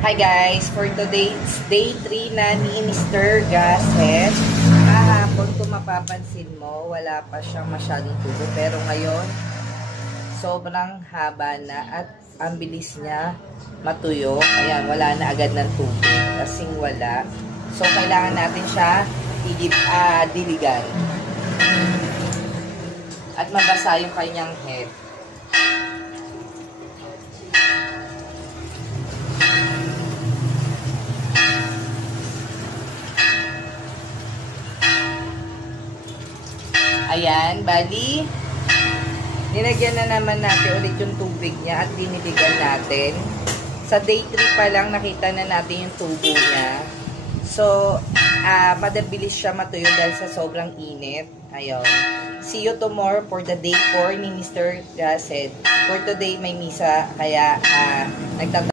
Hi guys, for today's day 3 na ni Mr. Gasset. Kahapon kung mapapansin mo, wala pa siyang masyadong tubo. Pero ngayon, sobrang haba na at ang bilis niya matuyo. Ayan, wala na agad ng tubo. Kasing wala. So, kailangan natin siya diligan. At mabasa yung kanyang head. Ayan, bali, nilagyan na naman natin ulit yung tubig niya at diniligan natin. Sa day 3 pa lang, nakita na natin yung tubo niya. So, madabilis siya matuyo dahil sa sobrang init. Ayun. See you tomorrow for the day 4 ni Mr. Gasset. For today, may misa, kaya nagtatapos.